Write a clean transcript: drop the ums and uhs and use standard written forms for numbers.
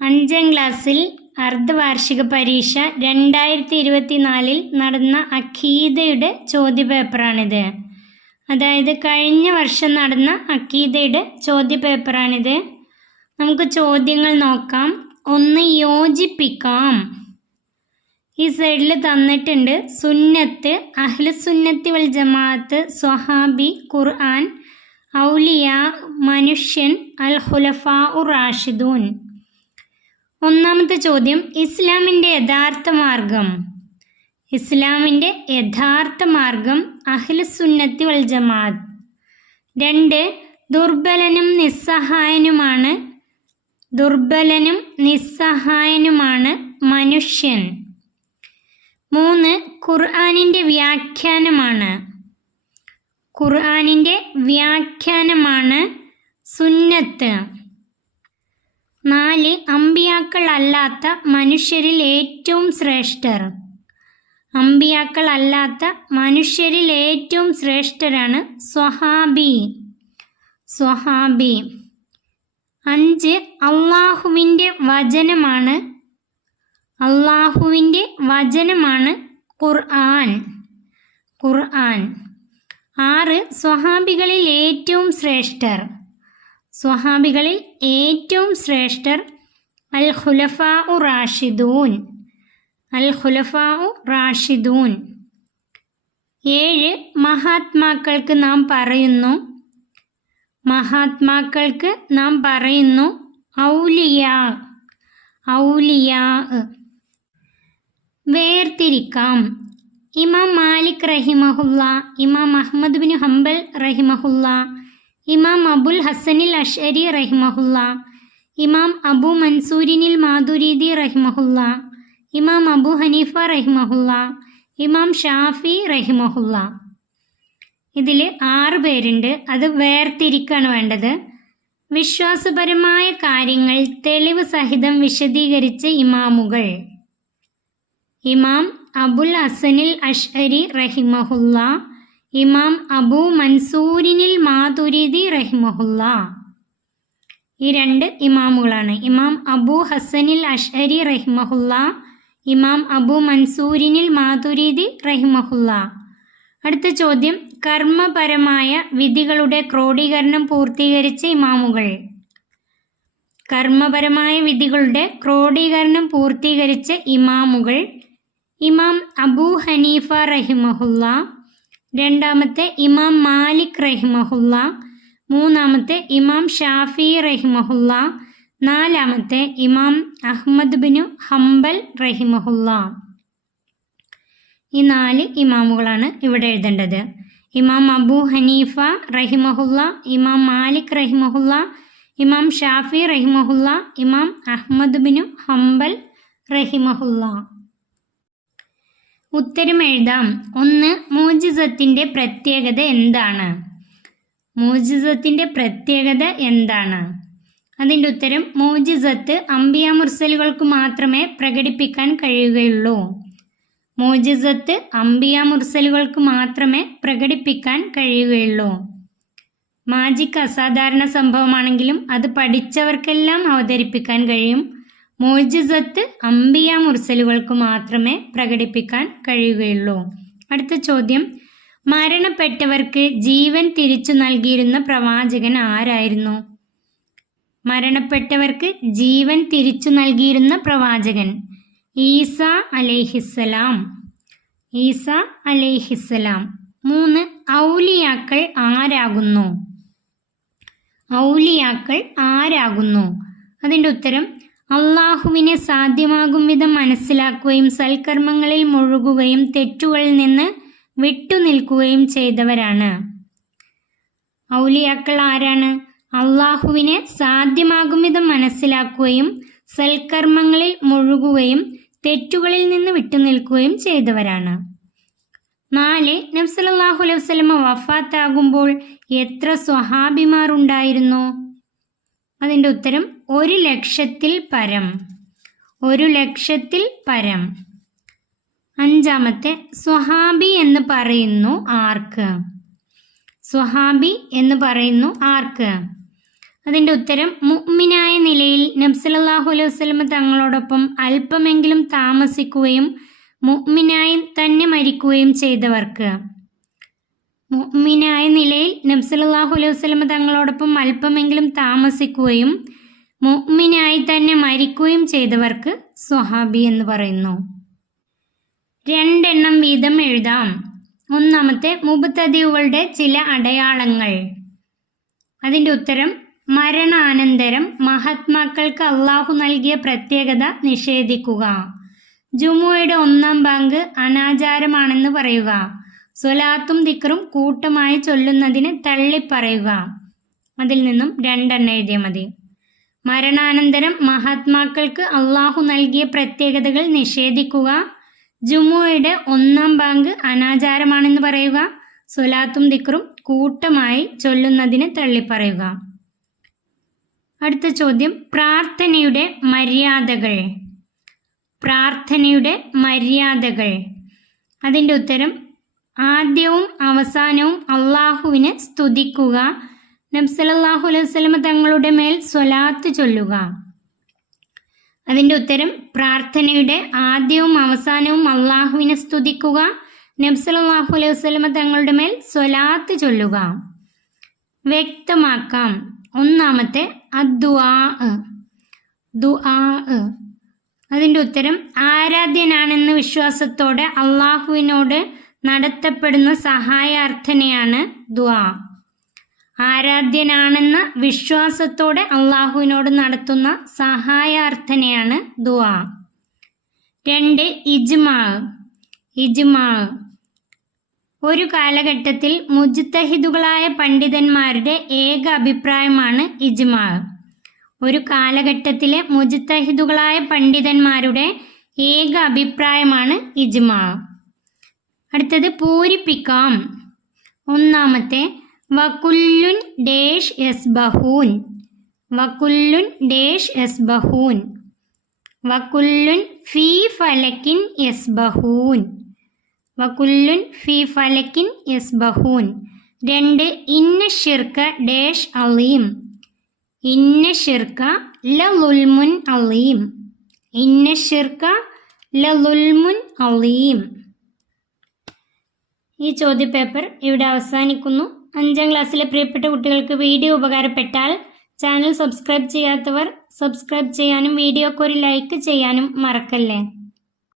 5ാം ക്ലാസ്സിൽ അർദ്ധവാർഷിക പരീക്ഷ 2024 നടന്ന അഖീദയുടെ ചോദ്യപേപ്പറാണിത്. അതായത് കഴിഞ്ഞ വർഷം നടന്ന അഖീദയുടെ ചോദ്യപേപ്പറാണിത്. നമുക്ക് ചോദ്യങ്ങൾ നോക്കാം. 1. യോജിപ്പിക്കാം. ഈ സൈഡിൽ തന്നിട്ടുണ്ട്. സുന്നത്ത്, അഹ്ലുസുന്നത്തി വൽ ജമാഅത്ത്, സ്വഹാബി, ഖുർആൻ, ഔലിയ, മനുഷ്യൻ, അൽ ഖുലഫാഉർ റാഷിദൂൻ. ഒന്നാമത്തെ ചോദ്യം, ഇസ്ലാമിൻ്റെ യഥാർത്ഥ മാർഗം. ഇസ്ലാമിൻ്റെ യഥാർത്ഥ മാർഗം അഹ്ലുസുന്നത്തി വൽ ജമാഅത്ത്. 2. ദുർബലനും നിസ്സഹായനുമാണ് മനുഷ്യൻ. 3. ഖുർആനിൻ്റെ വ്യാഖ്യാനമാണ് സുന്നത്ത്. 4. അമ്പിയാക്കളല്ലാത്ത മനുഷ്യരിൽ ഏറ്റവും ശ്രേഷ്ഠരാണ് സ്വഹാബി. 5. അള്ളാഹുവിൻ്റെ വചനമാണ് ഖുർആൻ. 6. സ്വഹാബികളിൽ ഏറ്റവും ശ്രേഷ്ഠർ അൽ ഖുലഫാഉ റാഷിദൂൻ. 7. മഹാത്മാക്കൾക്ക് നാം പറയുന്നു ഔലിയാ. വേർതിരിക്കാം. ഇമാം മാലിക് റഹിമഹുല്ല, ഇമാം അഹ്മദ് ബിൻ ഹംബൽ റഹിമഹുല്ല, ഇമാം അബുൽ ഹസനിൽ അഷ്അരി റഹിമഹുല്ല, ഇമാം അബു മൻസൂരിനിൽ മാതുരീദി റഹിമഹുല്ല, ഇമാം അബു ഹനീഫ റഹിമഹുല്ല, ഇമാം ഷാഫി റഹിമഹുല്ല. ഇതിൽ 6 പേരുണ്ട്. അത് വേർതിരിക്കാണ് വേണ്ടത്. വിശ്വാസപരമായ കാര്യങ്ങൾ തെളിവ് സഹിതം വിശദീകരിച്ച ഇമാമുകൾ: ഇമാം അബുൽ ഹസനിൽ അഷ്അരി റഹിമഹുല്ല, ഇമാം അബു മൻസൂരിനിൽ മാതുരീദി റഹിമഹുല്ല. ഈ 2 ഇമാമുകളാണ്. ഇമാം അബു ഹസനിൽ അഷ്അരി റഹിമഹുല്ല, ഇമാം അബു മൻസൂരിനിൽ മാതുരീദി റഹിമഹുല്ല. അടുത്ത ചോദ്യം, കർമ്മപരമായ വിധികളുടെ ക്രോഡീകരണം പൂർത്തീകരിച്ച ഇമാമുകൾ. ഇമാം അബു ഹനീഫ റഹിമഹുല്ല, 2ാമത്തെ ഇമാം മാലിക് റഹിമഹുല്ല, 3ാമത്തെ ഇമാം ഷാഫി റഹിമഹുല്ല, 4ാമത്തെ ഇമാം അഹ്മദ് ബിൻ ഹംബൽ റഹിമഹുല്ല. ഈ 4 ഇമാമുകളാണ് ഇവിടെ എഴുതേണ്ടത്. ഇമാം അബു ഹനീഫ റഹിമഹുല്ല, ഇമാം മാലിക് റഹിമഹുല്ല, ഇമാം ഷാഫി റഹിമഹുല്ല, ഇമാം അഹ്മദ് ബിൻ ഹംബൽ റഹിമഹുല്ല. ഉത്തരം എഴുതാം. 1. മുഅ്ജിസത്തിന്റെ പ്രത്യേകത എന്താണ്? അതിൻ്റെ ഉത്തരം, മുഅ്ജിസത്ത് അംബിയാ മുർസലുകൾക്ക് മാത്രമേ പ്രകടിപ്പിക്കാൻ കഴിയുകയുള്ളൂ. മാജിക് അസാധാരണ സംഭവമാണെങ്കിലും അത് പഠിച്ചവർക്കെല്ലാം അവതരിപ്പിക്കാൻ കഴിയും. മുഅ്ജിസത്ത് അംബിയാ മുർസലുകൾക്ക് മാത്രമേ പ്രകടിപ്പിക്കാൻ കഴിയുകയുള്ളൂ. അടുത്ത ചോദ്യം, മരണപ്പെട്ടവർക്ക് ജീവൻ തിരിച്ചു നൽകിയിരുന്ന പ്രവാചകൻ ആരായിരുന്നു? ഈസ അലൈഹിസ്സലാം. 3. ഔലിയാക്കൾ ആരാകുന്നു? അതിൻ്റെ ഉത്തരം, അള്ളാഹുവിനെ സാധ്യമാകും വിധം മനസ്സിലാക്കുകയും സൽക്കർമ്മങ്ങളിൽ മുഴുകുകയും തെറ്റുകളിൽ നിന്ന് വിട്ടുനിൽക്കുകയും ചെയ്തവരാണ്. ഔലിയാക്കൾ ആരാണ്? അള്ളാഹുവിനെ സാധ്യമാകും വിധം മനസ്സിലാക്കുകയും സൽക്കർമ്മങ്ങളിൽ മുഴുകുകയും തെറ്റുകളിൽ നിന്ന് വിട്ടുനിൽക്കുകയും ചെയ്തവരാണ്. 4. നബി സല്ലല്ലാഹു അലൈഹി വസല്ലമ വഫാത്താകുമ്പോൾ എത്ര സ്വഹാബിമാർ ഉണ്ടായിരുന്നു? അതിൻ്റെ ഉത്തരം, 1,00,000-ൽ പരം. 5. സ്വഹാബി എന്ന് പറയുന്നു ആർക്ക്? അതിൻ്റെ ഉത്തരം മുഅ്മിനായ നിലയിൽ നബി സല്ലല്ലാഹു അലൈഹി വസല്ലം തങ്ങളോടൊപ്പം അല്പമെങ്കിലും താമസിക്കുകയും മുഅ്മിനായി തന്നെ മരിക്കുകയും ചെയ്തവർക്ക്. മുഅ്മിനായ നിലയിൽ നബി സല്ലല്ലാഹു അലൈഹി വസല്ലം തങ്ങളോടൊപ്പം അല്പമെങ്കിലും താമസിക്കുകയും മുഅ്മിനായി തന്നെ മരിക്കുകയും ചെയ്തവർക്ക് സ്വഹാബി എന്ന് പറയുന്നു. 2 എണ്ണം വീതം എഴുതാം. ഒന്നാമത്തെ മുബ്തദിഉകളുടെ ചില അടയാളങ്ങൾ. അതിൻ്റെ ഉത്തരം മരണാനന്തരം മഹാത്മാക്കൾക്ക് അള്ളാഹു നൽകിയ പ്രത്യേകത നിഷേധിക്കുക. ജുമുഅയുടെ 1-ാം ബാങ്ക് അനാചാരമാണെന്ന് പറയുക. സ്വലാത്തും ദിക്റും കൂട്ടമായി ചൊല്ലുന്നതിന് തള്ളിപ്പറയുക. അതിൽ നിന്നും 2 എണ്ണം എഴുതിയാൽ മതി. മരണാനന്തരം മഹാത്മാക്കൾക്ക് അള്ളാഹു നൽകിയ പ്രത്യേകതകൾ നിഷേധിക്കുക. ജുമുഅയുടെ 1-ാം ബാങ്ക് അനാചാരമാണെന്ന് പറയുക. സ്വലാത്തും ദിക്റും കൂട്ടമായി ചൊല്ലുന്നതിന് തള്ളിപ്പറയുക. അടുത്ത ചോദ്യം, പ്രാർത്ഥനയുടെ മര്യാദകൾ. പ്രാർത്ഥനയുടെ മര്യാദകൾ. അതിൻ്റെ ഉത്തരം ആദ്യവും അവസാനവും അള്ളാഹുവിനെ സ്തുതിക്കുക. നബി സല്ലല്ലാഹു അലൈഹി വസല്ലം തങ്ങളുടെ മേൽ സ്വലാത്ത് ചൊല്ലുക. അതിൻ്റെ ഉത്തരം പ്രാർത്ഥനയുടെ ആദ്യവും അവസാനവും അള്ളാഹുവിനെ സ്തുതിക്കുക. നബി സല്ലല്ലാഹു അലൈഹി വസല്ലം തങ്ങളുടെ മേൽ സ്വലാത്ത് ചൊല്ലുക. വ്യക്തമാക്കാം. ഒന്നാമത്തെ അദ്ദുആ. ദുആ. അതിൻ്റെ ഉത്തരം ആരാധ്യനാണെന്ന വിശ്വാസത്തോടെ അള്ളാഹുവിനോട് നടത്തപ്പെടുന്ന സഹായാർത്ഥനയാണ് ദുആ. ആരാധ്യനാണെന്ന വിശ്വാസത്തോടെ അള്ളാഹുവിനോട് നടത്തുന്ന സഹായാർത്ഥനയാണ് ദുആ. 2 ഇജ്മാ. ഇജ്മാ. ഒരു കാലഘട്ടത്തിൽ മുജ്തഹിദുകളായ പണ്ഡിതന്മാരുടെ ഏക അഭിപ്രായമാണ് ഇജ്മാ. ഒരു കാലഘട്ടത്തിലെ മുജ്തഹിദുകളായ പണ്ഡിതന്മാരുടെ ഏക അഭിപ്രായമാണ് ഇജ്മാ. അടുത്തത് പൂരിപ്പിക്കാം. ഒന്നാമത്തെ വകുല്ലുൻ ഡേഷ് യസ്ബഹൂൻ. വകുല്ലുൻ ഡേഷ് യസ്ബഹൂൻ. വകുല്ലുൻ ഫീ ഫലക്കിൻ യസ്ബഹൂൻ. വകുല്ലുൻ ഫീ ഫലക്കിൻ യസ്ബഹൂൻ. 2 ഇന്ന ശിർക ഡേഷ് അലീം. ഇന്ന ശിർക ലളുൽമുൻ അലീം. ഇന്ന ശിർക ലളുൽമുൻ അലീം. ഈ ചോദ്യപേപ്പർ ഇവിടെ അവസാനിക്കുന്നു. 5-ാം ക്ലാസ്സിലെ പ്രിയപ്പെട്ട കുട്ടികൾക്ക് വീഡിയോ ഉപകാരപ്പെട്ടാൽ ചാനൽ സബ്സ്ക്രൈബ് ചെയ്യാത്തവർ സബ്സ്ക്രൈബ് ചെയ്യാനും വീഡിയോക്ക് ഒരു ലൈക്ക് ചെയ്യാനും മറക്കല്ലേ.